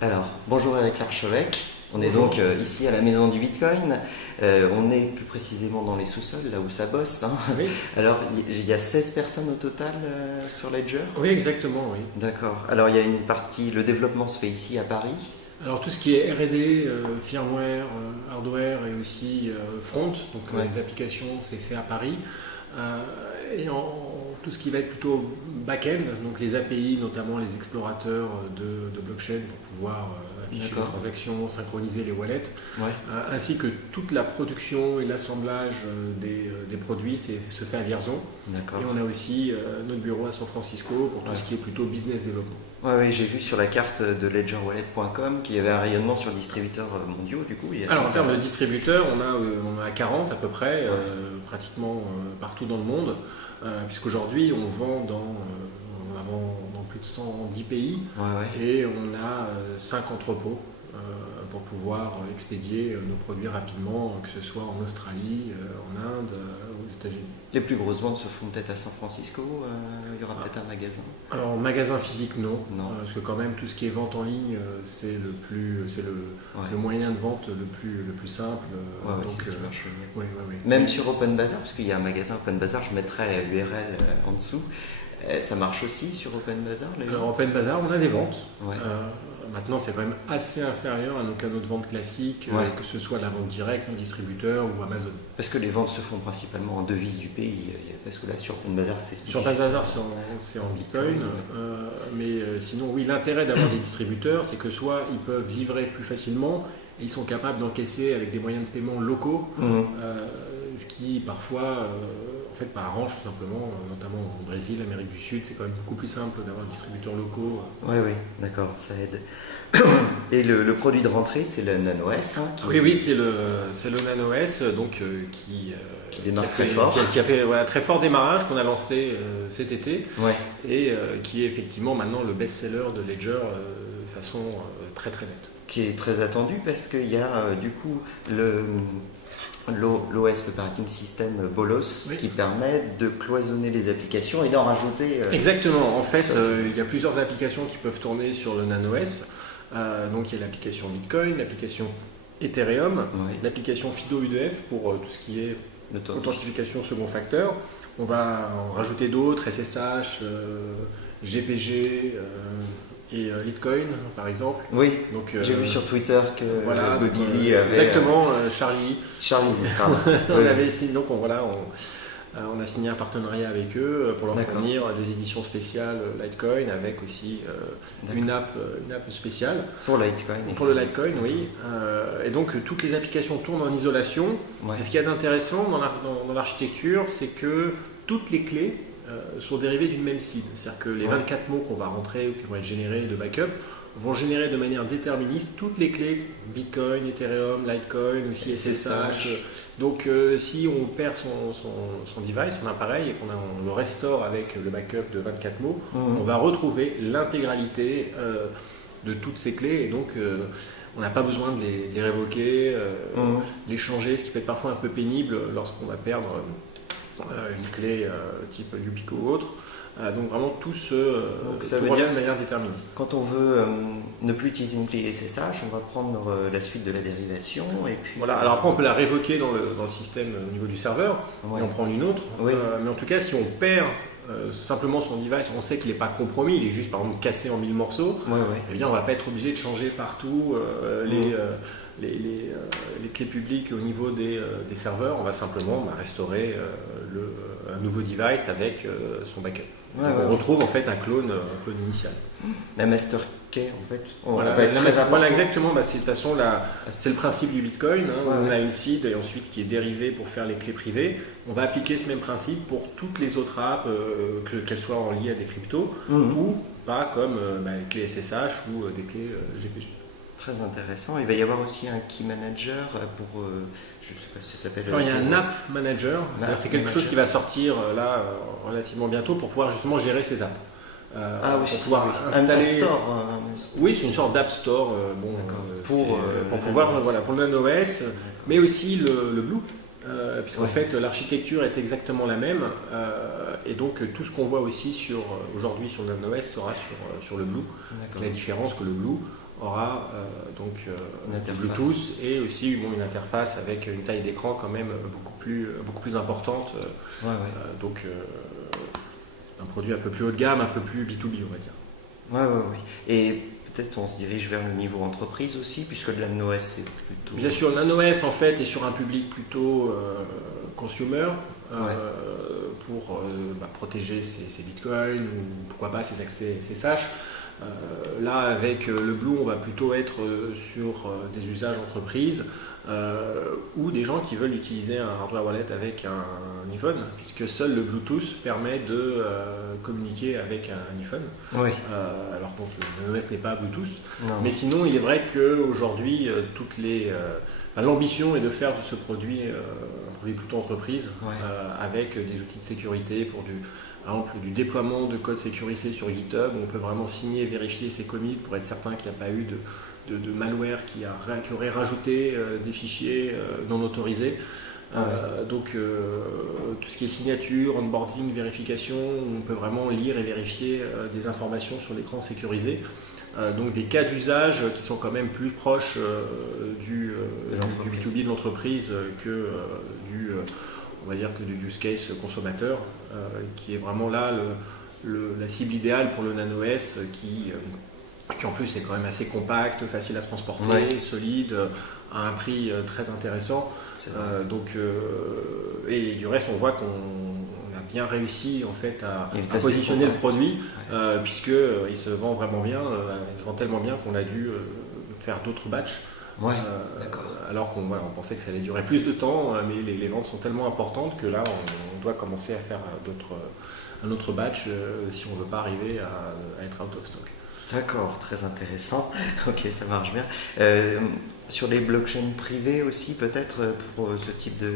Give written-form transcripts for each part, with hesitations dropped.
Alors, bonjour Eric Larchevêque. On est donc ici à la Maison du Bitcoin. On est plus précisément dans les sous-sols, là où ça bosse, hein. Oui, Alors, il y a 16 personnes au total sur Ledger. oui, exactement, oui. D'accord. Alors, il y a une partie, le développement se fait ici à Paris. Alors tout ce qui est R&D, firmware, hardware et aussi front, donc Ouais. les applications, c'est fait à Paris. Tout ce qui va être plutôt back-end, donc les API, notamment les explorateurs de blockchain pour pouvoir afficher les D'accord. transactions, synchroniser les wallets, Ouais. ainsi que toute la production et l'assemblage des produits se fait à Vierzon. D'accord. Et on a aussi notre bureau à San Francisco pour tout Ouais. ce qui est plutôt business développement. Ouais, oui, j'ai vu sur la carte de ledgerwallet.com qu'il y avait un rayonnement sur distributeurs mondiaux, du coup. Alors en termes de distributeurs, on a 40 à peu près, pratiquement partout dans le monde, puisqu'aujourd'hui on vend dans plus de 110 pays Ouais, ouais. et on a 5 entrepôts pour pouvoir expédier nos produits rapidement, que ce soit en Australie, en Inde, aux États-Unis. Les plus grosses ventes se font peut-être à San Francisco. Il y aura peut-être un magasin. Alors magasin physique non, Non. parce que quand même tout ce qui est vente en ligne c'est Ouais. le moyen de vente le plus simple. Ouais, ouais, donc, c'est ce qui marche le mieux. oui, oui, oui. Même sur Open Bazaar, parce qu'il y a un magasin Open Bazaar, je mettrai l'URL en dessous. Ça marche aussi sur Open Bazaar, les Alors ventes Open Bazaar, on a des ventes. Ouais. Maintenant, c'est quand même assez inférieur à nos canaux de vente classiques, Ouais. que ce soit la vente directe, nos distributeurs ou Amazon. Parce que les ventes se font principalement en devise du pays. Parce que là, sur Open Bazaar, c'est Sur spécifique. Bazaar, c'est en Bitcoin. Sinon, oui, l'intérêt d'avoir des distributeurs, c'est que soit ils peuvent livrer plus facilement et ils sont capables d'encaisser avec des moyens de paiement locaux, Mhm. ce qui parfois en fait, arrange tout simplement, notamment au Brésil, Amérique du Sud, c'est quand même beaucoup plus simple d'avoir des distributeurs locaux. Oui, oui, d'accord, ça aide. Et le produit de rentrée, c'est le Nano S. Hein, Oui, c'est le Nano S donc, Qui démarre a très fait- fort. qui a fait voilà, très fort démarrage qu'on a lancé cet été Ouais. et qui est effectivement maintenant le best-seller de Ledger de façon très très nette. Qui est très attendu parce qu'il y a du coup l'OS, l'operating system Bolos, Oui. qui permet de cloisonner les applications et d'en rajouter. Exactement, en fait ça, c'est- il y a plusieurs applications qui peuvent tourner sur le Nano S. Donc il y a l'application Bitcoin, l'application Ethereum, Ouais. l'application FIDO UDF pour tout ce qui est L'authentification. authentification second facteur. On va en rajouter d'autres, SSH, GPG et Litecoin par exemple. Oui, Donc, j'ai vu sur Twitter que voilà, donc, Billy avait. exactement, Charlie. Charlie, pardon. On Oui. avait signé, donc on a signé un partenariat avec eux pour leur D'accord. fournir des éditions spéciales Litecoin avec aussi D'accord. une app spéciale Pour Litecoin. pour le Litecoin, oui. Et donc toutes les applications tournent en isolation. Ouais. Et ce qu'il y a d'intéressant dans l'architecture, c'est que toutes les clés sont dérivées d'une même seed. C'est-à-dire que les Ouais. 24 mots qu'on va rentrer ou qui vont être générés de backup vont générer de manière déterministe toutes les clés Bitcoin, Ethereum, Litecoin, aussi SSH. Donc si on perd son device, son appareil, et on le restaure avec le backup de 24 mots, Mhm. on va retrouver l'intégralité de toutes ces clés. Et donc on n'a pas besoin de les révoquer, Mhm. de les changer, ce qui peut être parfois un peu pénible lorsqu'on va perdre une clé type Yubico ou autre. Donc vraiment tout Donc, ça tout veut revient dire- de manière déterministe. Quand on veut ne plus utiliser une clé SSH, on va prendre la suite de la dérivation et puis. Voilà. Alors après on peut la révoquer dans le système au niveau du serveur Ouais. et en prendre une autre. Oui. Mais en tout cas si on perd simplement son device, on sait qu'il n'est pas compromis, il est juste par exemple cassé en 1000 morceaux, Ouais, ouais. eh bien on ne va pas être obligé de changer partout les clés publiques au niveau des serveurs. On va simplement restaurer un nouveau device avec son backup. Ouais, Donc, ouais, on ouais. retrouve en fait un clone initial. La master key, en fait, Voilà, va être très voilà, importante. exactement. De toute façon, c'est le principe du Bitcoin. Hein. Ouais, On a ouais. une seed et ensuite qui est dérivée pour faire les clés privées. On va appliquer ce même principe pour toutes les autres apps, qu'elles soient en lien à des cryptos Mhm. ou pas, comme les clés SSH ou des clés GPG. Très intéressant. Il va y avoir aussi un key manager pour, je ne sais pas si ça s'appelle. Alors, il y a un app manager, c'est-à-dire c'est quelque manager. chose qui va sortir là relativement bientôt pour pouvoir justement gérer ces apps. Ah oui, pour pouvoir un installer. store. Oui, c'est une sorte d'app store D'accord. pour le pouvoir Nano OS. pour le Nano OS, mais aussi le Blue. Puisqu'en Ouais. fait l'architecture est exactement la même et donc tout ce qu'on voit aussi aujourd'hui sur le Nano OS sera sur le Blue. D'accord. La différence que le Blue aura Une interface. Bluetooth et aussi une interface avec une taille d'écran quand même beaucoup plus importante. Donc un produit un peu plus haut de gamme, un peu plus B2B, on va dire. Oui. Et peut-être on se dirige vers le niveau entreprise aussi, puisque le LAN/OS c'est plutôt... Bien sûr, le LAN/OS en fait est sur un public plutôt consumer pour protéger ses bitcoins ou pourquoi pas ses accès SSH. Là, avec le Blue, on va plutôt être sur des usages entreprises ou des gens qui veulent utiliser un hardware wallet avec un iPhone, puisque seul le Bluetooth permet de communiquer avec un iPhone. Oui. Alors donc l'OS n'est pas Bluetooth, Non. mais sinon il est vrai qu'aujourd'hui l'ambition est de faire de ce produit un produit plutôt entreprise, avec des outils de sécurité pour par exemple, du déploiement de code sécurisé sur GitHub. On peut vraiment signer et vérifier ses commits pour être certain qu'il n'y a pas eu de malware qui aurait rajouté des fichiers non autorisés. Donc tout ce qui est signature, onboarding, vérification, on peut vraiment lire et vérifier des informations sur l'écran sécurisé. Donc des cas d'usage qui sont quand même plus proches du B2B de l'entreprise que on va dire que du use case consommateur, qui est vraiment là la cible idéale pour le LAN/OS qui en plus est quand même assez compact, facile à transporter, solide, à un prix très intéressant. Et du reste, on voit qu'on a bien réussi en fait à positionner le produit, puisqu'il se vend vraiment bien, il se vend tellement bien qu'on a dû faire d'autres batchs. Alors qu'on pensait que ça allait durer plus de temps, mais les ventes sont tellement importantes que là on doit commencer à faire un autre batch si on ne veut pas arriver à être out of stock. D'accord, très intéressant. Ok, ça marche bien. Sur les blockchains privées aussi, peut-être pour ce type de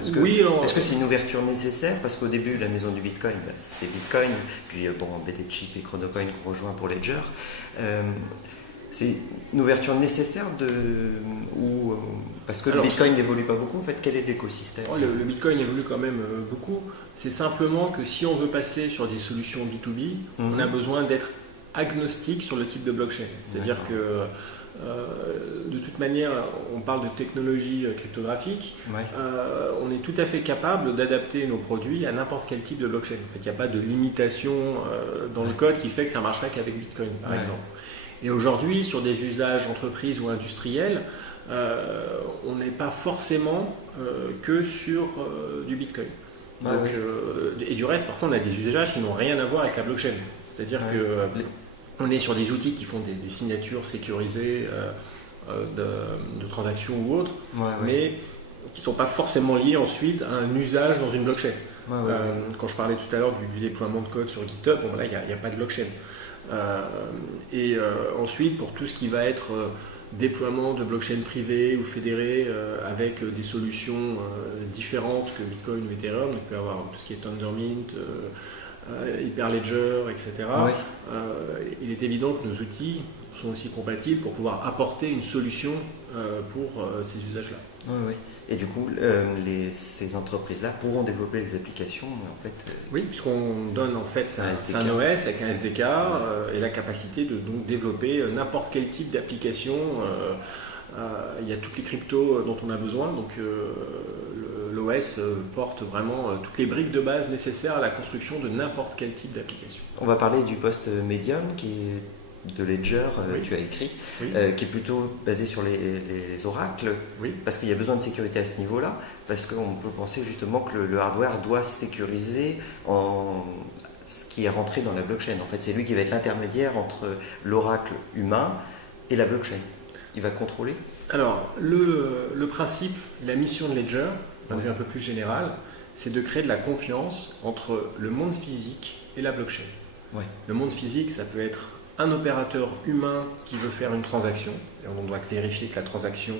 est-ce que c'est une ouverture nécessaire? Parce qu'au début, la maison du Bitcoin, c'est Bitcoin, puis BTChip et Chronocoin qu'on rejoint pour Ledger. C'est une ouverture nécessaire parce que le Bitcoin n'évolue pas beaucoup. En fait, quel est l'écosystème? Le Bitcoin évolue quand même beaucoup. C'est simplement que si on veut passer sur des solutions B2B, on a besoin d'être agnostique sur le type de blockchain. C'est-à-dire que de toute manière, on parle de technologie cryptographique, on est tout à fait capable d'adapter nos produits à n'importe quel type de blockchain. En fait, il n'y a pas de limitation dans le code qui fait que ça marcherait qu'avec Bitcoin, par exemple. Et aujourd'hui, sur des usages entreprises ou industriels, on n'est pas forcément que sur du Bitcoin. Et du reste, parfois, on a des usages qui n'ont rien à voir avec la blockchain. C'est-à-dire qu'on est sur des outils qui font des signatures sécurisées de transactions ou autres, mais qui ne sont pas forcément liés ensuite à un usage dans une blockchain. Quand je parlais tout à l'heure du déploiement de code sur GitHub, là, il n'y a pas de blockchain. Ensuite, pour tout ce qui va être déploiement de blockchain privée ou fédérée avec des solutions différentes que Bitcoin ou Ethereum, il peut y avoir tout ce qui est Tendermint, Hyperledger, etc. Il est évident que nos outils sont aussi compatibles pour pouvoir apporter une solution pour ces usages-là. Et du coup, ces entreprises-là pourront développer des applications, en fait. Oui, puisqu'on donne en fait un OS avec un SDK et la capacité de donc développer n'importe quel type d'application. Il y a toutes les cryptos dont on a besoin, donc l'OS porte vraiment toutes les briques de base nécessaires à la construction de n'importe quel type d'application. On va parler du post Medium qui est de Ledger, tu as écrit, qui est plutôt basé sur les oracles, parce qu'il y a besoin de sécurité à ce niveau-là, parce qu'on peut penser justement que le hardware doit sécuriser ce qui est rentré dans la blockchain. En fait, c'est lui qui va être l'intermédiaire entre l'oracle humain et la blockchain. Il va contrôler. Alors, le principe, la mission de Ledger, d'un vue un peu plus général, c'est de créer de la confiance entre le monde physique et la blockchain. Le monde physique, ça peut être un opérateur humain qui veut faire une transaction, et on doit vérifier que la transaction,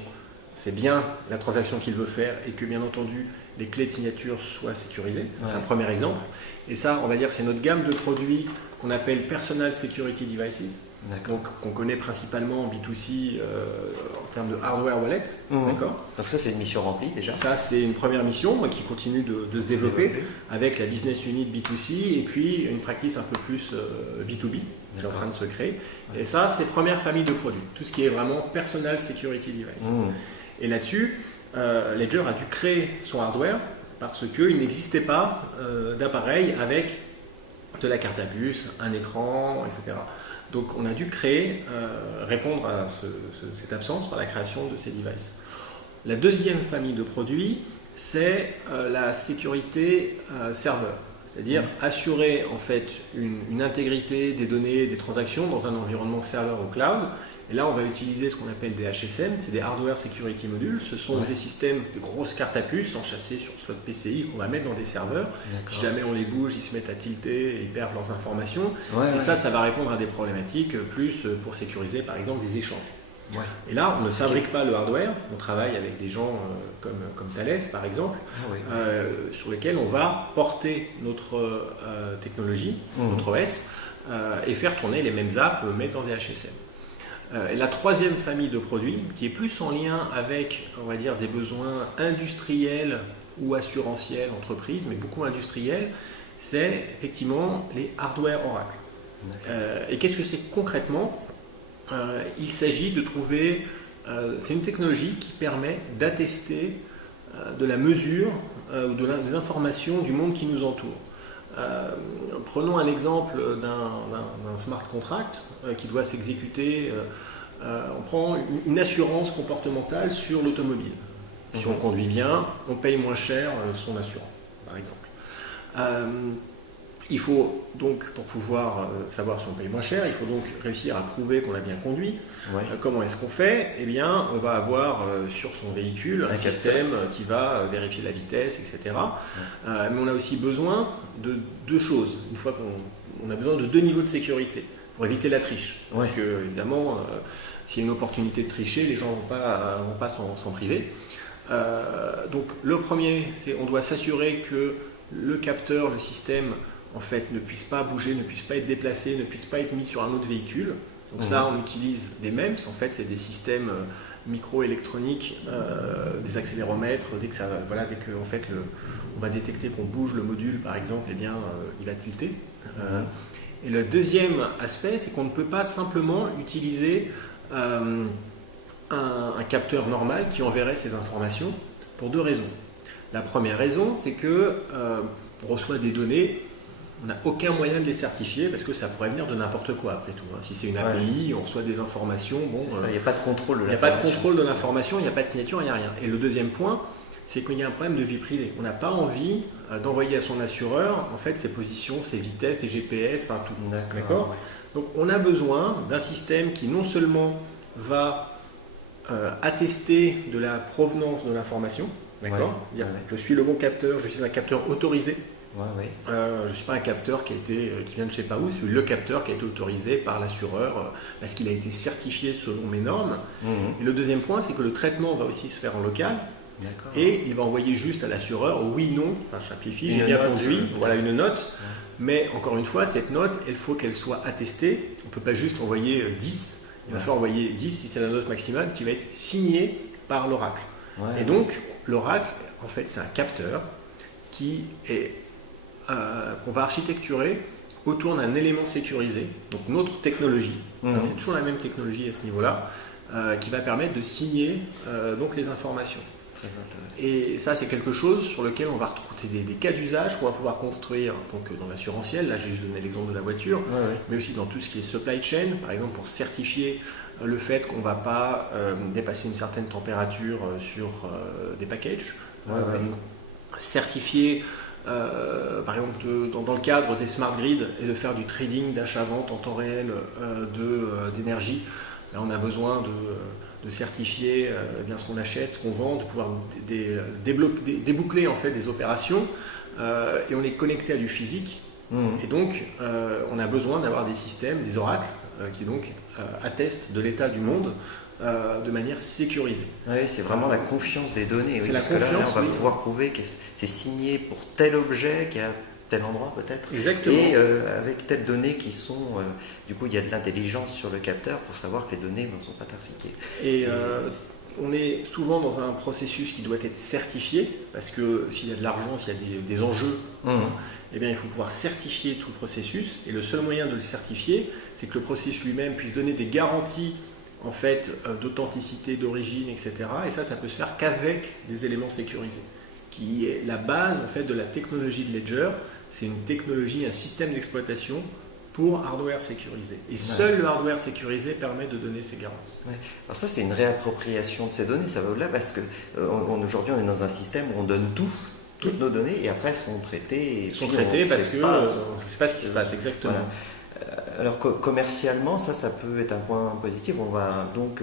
c'est bien la transaction qu'il veut faire, et que bien entendu, les clés de signature soient sécurisées. C'est un premier exemple. Et ça, on va dire, c'est notre gamme de produits qu'on appelle Personal Security Devices. Donc, qu'on connaît principalement en B2C en termes de hardware wallet. D'accord. Donc ça, c'est une mission remplie déjà. Ça, c'est une première mission qui continue de se développer avec la business unit B2C et puis une practice un peu plus B2B qui est en train de se créer. Et ça, c'est première famille de produits. Tout ce qui est vraiment Personal Security Devices. Et là-dessus, Ledger a dû créer son hardware parce qu'il n'existait pas d'appareil avec de la carte à puce, un écran, etc. Donc on a dû répondre à cette absence par la création de ces devices. La deuxième famille de produits, c'est la sécurité serveur, c'est-à-dire assurer en fait une intégrité des données, des transactions dans un environnement serveur au cloud. Et là, on va utiliser ce qu'on appelle des HSM, c'est des Hardware Security Modules. Ce sont des systèmes de grosses cartes à puce enchâssées sur slot PCI qu'on va mettre dans des serveurs. Si jamais on les bouge, ils se mettent à tilter et ils perdent leurs informations. Et ça va répondre à des problématiques plus pour sécuriser, par exemple, des échanges. Et là, on ne fabrique pas le hardware. On travaille avec des gens comme Thales, par exemple, sur lesquels on va porter notre technologie, notre OS, et faire tourner les mêmes apps, mettre dans des HSM. La troisième famille de produits, qui est plus en lien avec, on va dire, des besoins industriels ou assurantiels, entreprises, mais beaucoup industriels, c'est effectivement les hardware Oracle. Et qu'est-ce que c'est concrètement ? Il s'agit de trouver, c'est une technologie qui permet d'attester de la mesure ou des informations du monde qui nous entoure. Prenons un exemple d'un smart contract qui doit s'exécuter. On prend une assurance comportementale sur l'automobile. Si on conduit bien, on paye moins cher son assurance, par exemple. Il faut donc, pour pouvoir savoir si on paye moins cher, il faut donc réussir à prouver qu'on a bien conduit. Comment est-ce qu'on fait ? Eh bien, on va avoir sur son véhicule un système qui va vérifier la vitesse, etc. Mais on a aussi besoin de deux choses. Une fois qu'on a besoin de deux niveaux de sécurité pour éviter la triche. Parce que, évidemment, s'il y a une opportunité de tricher, les gens ne vont pas s'en priver. Donc, le premier, c'est on doit s'assurer que le capteur, le système, en fait, ne puisse pas bouger, ne puisse pas être déplacé, ne puisse pas être mis sur un autre véhicule. Donc ça, on utilise des MEMS, en fait, c'est des systèmes microélectroniques, des accéléromètres. Dès que en fait, on va détecter qu'on bouge le module, par exemple, eh bien, il va tilter. Et le deuxième aspect, c'est qu'on ne peut pas simplement utiliser un capteur normal qui enverrait ces informations pour deux raisons. La première raison, c'est que on reçoit des données. On n'a aucun moyen de les certifier parce que ça pourrait venir de n'importe quoi après tout. Si c'est une API, on reçoit des informations. Il n'y a pas de contrôle de l'information. Il n'y a pas de contrôle de l'information, il n'y a pas de signature, il n'y a rien. Et le deuxième point, c'est qu'il y a un problème de vie privée. On n'a pas envie d'envoyer à son assureur en fait, ses positions, ses vitesses, ses GPS, enfin tout. D'accord. Donc on a besoin d'un système qui non seulement va attester de la provenance de l'information, d'accord. Dire, je suis le bon capteur, je suis un capteur autorisé. Je ne suis pas un capteur qui vient de je sais pas où, je suis le capteur qui a été autorisé par l'assureur parce qu'il a été certifié selon mes normes. Et le deuxième point, c'est que le traitement va aussi se faire en local. Et il va envoyer juste à l'assureur oui, non, enfin, simplifie, j'ai bien conduit, voilà une note. Mais encore une fois, cette note, il faut qu'elle soit attestée. On ne peut pas juste envoyer 10, il va falloir envoyer 10 si c'est la note maximale qui va être signée par l'oracle. Et donc, l'oracle, en fait, c'est un capteur qu'on va architecturer autour d'un élément sécurisé, donc notre technologie, c'est toujours la même technologie à ce niveau-là, qui va permettre de signer donc les informations. Très intéressant. Et ça, c'est quelque chose sur lequel on va retrouver des cas d'usage qu'on va pouvoir construire donc, dans l'assurantiel, là j'ai juste donné l'exemple de la voiture, mais aussi dans tout ce qui est supply chain, par exemple pour certifier le fait qu'on ne va pas dépasser une certaine température sur des packages, certifier par exemple dans le cadre des smart grids et de faire du trading d'achat-vente en temps réel d'énergie. Là on a besoin de certifier bien ce qu'on achète, ce qu'on vend, de pouvoir déboucler en fait des opérations et on est connecté à du physique et donc on a besoin d'avoir des systèmes, des oracles qui donc attestent de l'état du monde de manière sécurisée. Oui, c'est vraiment la confiance des données. C'est parce la que confiance, là, on va pouvoir prouver que c'est signé pour tel objet qui est à tel endroit peut-être. Exactement. Et avec telles données qui sont... du coup, il y a de l'intelligence sur le capteur pour savoir que les données ne sont pas trafiquées. Et on est souvent dans un processus qui doit être certifié, parce que s'il y a de l'argent, s'il y a des enjeux, eh bien, il faut pouvoir certifier tout le processus. Et le seul moyen de le certifier, c'est que le processus lui-même puisse donner des garanties en fait, d'authenticité, d'origine, etc. Et ça peut se faire qu'avec des éléments sécurisés, qui est la base en fait, de la technologie de Ledger. C'est une technologie, un système d'exploitation pour hardware sécurisé. Et seul le hardware sécurisé permet de donner ces garanties. Ouais. Alors ça, c'est une réappropriation de ces données. Ça va au-delà parce qu'aujourd'hui, on est dans un système où on donne toutes nos données, et après, elles sont traitées. Elles sont traitées parce qu'on ne sait pas ce qui se passe exactement. Voilà. Alors commercialement, ça peut être un point positif. On va donc...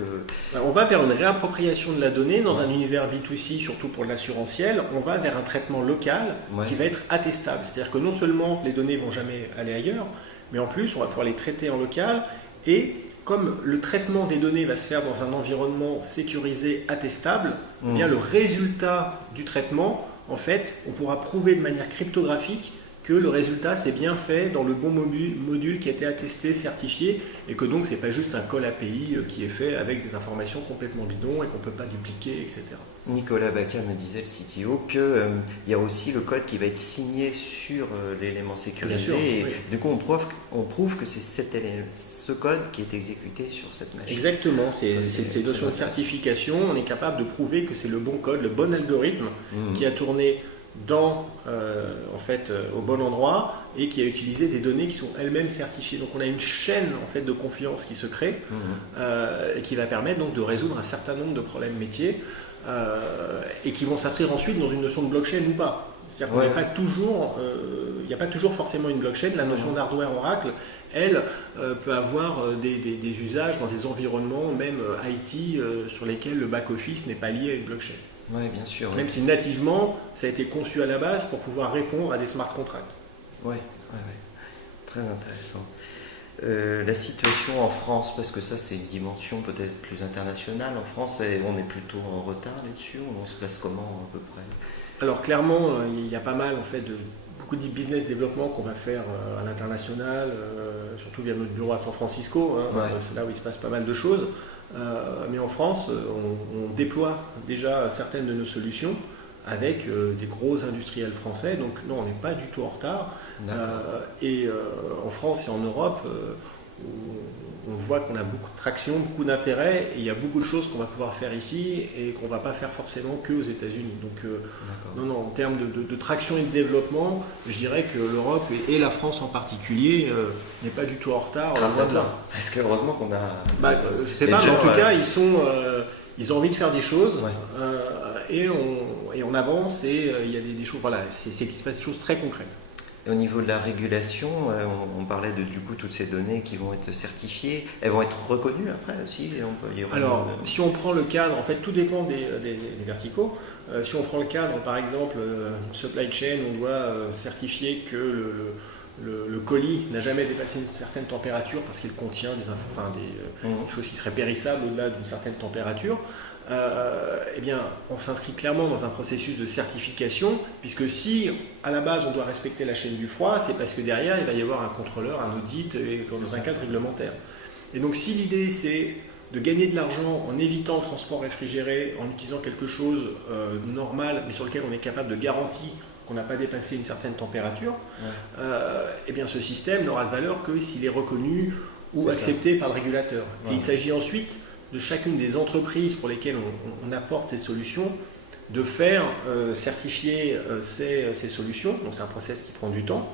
On va vers une réappropriation de la donnée dans un univers B2C, surtout pour l'assurantiel. On va vers un traitement local qui va être attestable. C'est-à-dire que non seulement les données ne vont jamais aller ailleurs, mais en plus, on va pouvoir les traiter en local. Et comme le traitement des données va se faire dans un environnement sécurisé, attestable, eh bien, le résultat du traitement, en fait, on pourra prouver de manière cryptographique que le résultat s'est bien fait dans le bon module qui a été attesté, certifié, et que donc ce n'est pas juste un call API qui est fait avec des informations complètement bidons et qu'on ne peut pas dupliquer, etc. Nicolas Bacca me disait, le CTO, qu'il y a aussi le code qui va être signé sur l'élément sécurisé. Sûr, et oui. Du coup, on prouve que c'est ce code qui est exécuté sur cette machine. Exactement, c'est ces notions de certification. On est capable de prouver que c'est le bon code, le bon algorithme qui a tourné au bon endroit et qui a utilisé des données qui sont elles-mêmes certifiées. Donc on a une chaîne en fait, de confiance qui se crée et qui va permettre donc, de résoudre un certain nombre de problèmes métiers et qui vont s'inscrire ensuite dans une notion de blockchain ou pas. C'est-à-dire qu'il n'y a pas toujours forcément une blockchain. La notion d'hardware Oracle, elle, peut avoir des usages dans des environnements, même IT, sur lesquels le back-office n'est pas lié à une blockchain. Oui, bien sûr. Même si nativement, ça a été conçu à la base pour pouvoir répondre à des smart contracts. Oui, très intéressant. La situation en France, parce que ça c'est une dimension peut-être plus internationale. En France, on est plutôt en retard là-dessus. On se place comment à peu près? Alors clairement, il y a pas mal en fait beaucoup de business développement qu'on va faire à l'international, surtout via notre bureau à San Francisco. C'est là où il se passe pas mal de choses. Mais en France, on déploie déjà certaines de nos solutions avec des gros industriels français. Donc non, on n'est pas du tout en retard. En France et en Europe, on voit qu'on a beaucoup de traction, beaucoup d'intérêt, et il y a beaucoup de choses qu'on va pouvoir faire ici et qu'on ne va pas faire forcément qu'aux États-Unis. Donc non, en termes de traction et de développement, je dirais que l'Europe et la France en particulier n'est pas du tout en retard. Parce que heureusement qu'on a... je ne sais pas, mais en tout cas, ils ont envie de faire des choses et on avance et il y a des choses, voilà, il se passe des choses très concrètes. Et au niveau de la régulation, on parlait de du coup toutes ces données qui vont être certifiées, elles vont être reconnues après aussi. Alors, si on prend le cadre, en fait, tout dépend des verticaux. Si on prend le cadre, par exemple, supply chain, on doit certifier que le colis n'a jamais dépassé une certaine température parce qu'il contient des choses qui seraient périssables au-delà d'une certaine température. Eh bien, on s'inscrit clairement dans un processus de certification, puisque si à la base on doit respecter la chaîne du froid, c'est parce que derrière il va y avoir un contrôleur, un audit, et dans un cadre réglementaire. Et donc si l'idée c'est de gagner de l'argent en évitant le transport réfrigéré, en utilisant quelque chose normal, mais sur lequel on est capable de garantir qu'on n'a pas dépassé une certaine température, eh bien ce système n'aura de valeur que s'il est reconnu ou accepté par le régulateur. Et il s'agit ensuite de chacune des entreprises pour lesquelles on apporte ces solutions, de faire certifier ces solutions. Donc c'est un process qui prend du temps.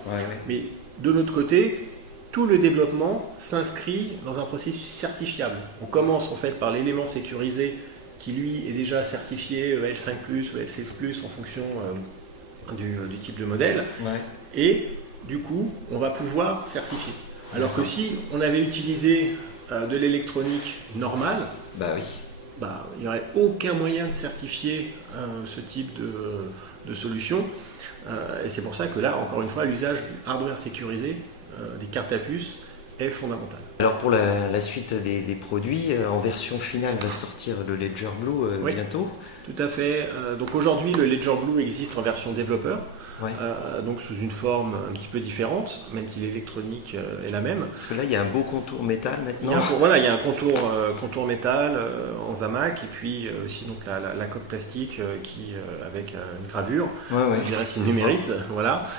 Mais de notre côté, tout le développement s'inscrit dans un processus certifiable. On commence en fait par l'élément sécurisé qui lui est déjà certifié EL5+, EL16+, en fonction du type de modèle. Et du coup, on va pouvoir certifier. Alors que si on avait utilisé de l'électronique normale, il n'y aurait aucun moyen de certifier ce type de solution. Et c'est pour ça que là, encore une fois, l'usage du hardware sécurisé, des cartes à puce, est fondamentale. Alors pour la suite des produits, en version finale va sortir le Ledger Blue bientôt. Tout à fait. Donc aujourd'hui, le Ledger Blue existe en version développeur. Ouais. Donc sous une forme un petit peu différente, même si l'électronique est la même. Parce que là, il y a un beau contour métal maintenant. Il y a un contour métal en Zamac, et puis aussi donc la coque plastique avec une gravure, Numéris, voilà.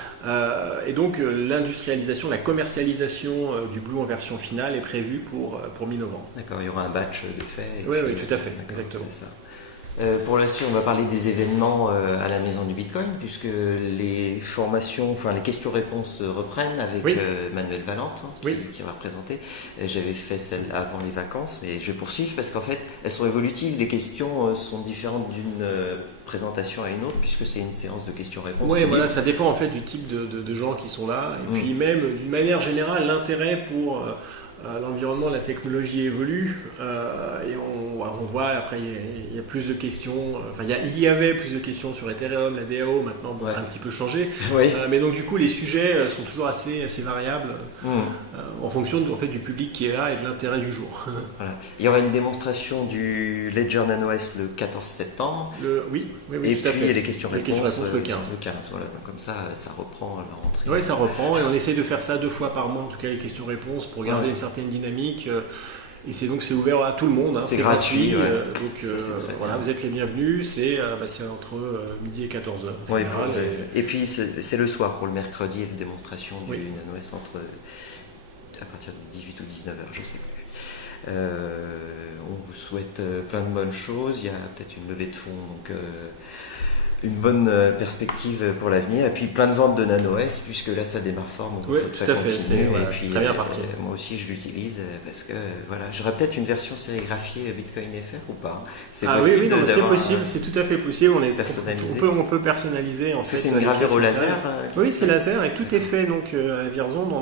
Et donc l'industrialisation, la commercialisation du Blue en version finale est prévue pour mi-novembre. D'accord, il y aura un batch de fait. Oui, tout à fait, exactement. C'est ça. Pour la suite, on va parler des événements à la Maison du Bitcoin, puisque les formations, les questions-réponses reprennent avec Manuel Valente, qui va représenter. J'avais fait celle avant les vacances, mais je vais poursuivre parce qu'en fait, elles sont évolutives. Les questions sont différentes d'une présentation à une autre, puisque c'est une séance de questions-réponses. Oui, voilà, ça dépend en fait du type de gens qui sont là, et puis même d'une manière générale, l'intérêt pour l'environnement, la technologie évolue, et on voit après il y a plus de questions, il y avait plus de questions sur Ethereum, la DAO, maintenant ça a un petit peu changé, mais donc du coup les sujets sont toujours assez variables en fonction du public qui est là et de l'intérêt du jour. Voilà. Il y aura une démonstration du Ledger Nano S le 14 septembre, oui, et tout à puis fait. les questions-réponses le 15. Voilà. Donc comme ça reprend à la rentrée. Oui, ça reprend, et on essaye de faire ça 2 fois par mois, en tout cas les questions-réponses, pour garder une certaine dynamique. Et c'est ouvert à tout le monde. C'est gratuit. Donc vous êtes les bienvenus. C'est entre midi et 14h. Et puis c'est le soir pour le mercredi, la démonstration du Nano S à partir de 18 ou 19h, je ne sais plus. On vous souhaite plein de bonnes choses. Il y a peut-être une levée de fonds, donc une bonne perspective pour l'avenir, et puis plein de ventes de Nano S, puisque là ça démarre fort, donc il faut que ça continue. Et puis très bien parti. Moi aussi je l'utilise parce que j'aurais peut-être une version sérigraphiée Bitcoin FR ou pas. C'est possible, c'est tout à fait possible. On peut personnaliser en fait. C'est une gravure au laser. Oui, c'est laser, et tout est fait donc à Vierzon dans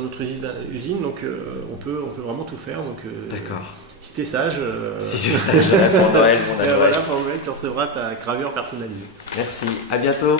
notre usine, donc on peut vraiment tout faire. Donc d'accord. Si t'es sage, pour Noël, pour Noël, tu recevras ta gravure personnalisée. Merci, à bientôt.